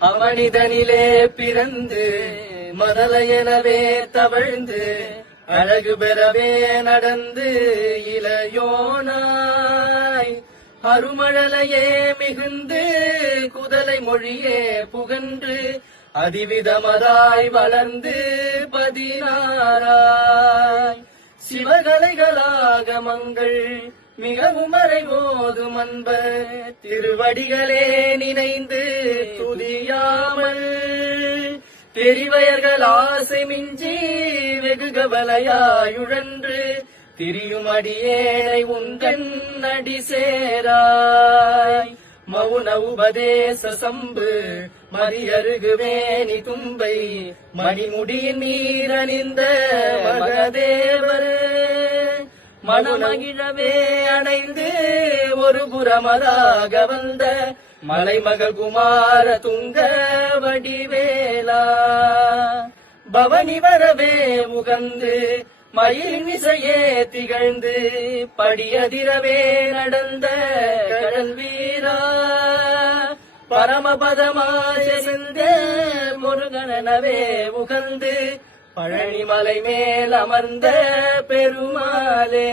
அவனிதனிலே பிறந்து மதலையெனவே தவழ்ந்து அழகு பெறவே நடந்து இளையோனாய் அருமழலையே மிகுந்து குதலை மொழியே புகன்று அதிவிதமதாய் வளர்ந்து 16 சிவகலைகளாகமங்கள் மிகவும் மறைவோதும் அன்பர் திருவடிகளே நினைந்து துதியாமல் பெரியவர்கள் ஆசை மிஞ்சி வெகு கவலையாயுழன்று திரியும் அடியேனை உந்தன் அடி சேராய் மௌன உபதேச சம்பு மரியருகுவேணி தும்பை மணிமுடியின் நீரணிந்த மகதேவர் மனமகிழவே அடைந்து ஒரு புறமதாக வந்த மலைமகள் குமார துங்க வடிவேலா பவனி வரவே முகந்து மயிலின் விசையே திகழ்ந்து படியதிரவே நடந்த கடல் வீரா பரமபதமாய சிந்த முருகனவே உகந்து பழனி மலை மேல் அமர்ந்த பெருமாளே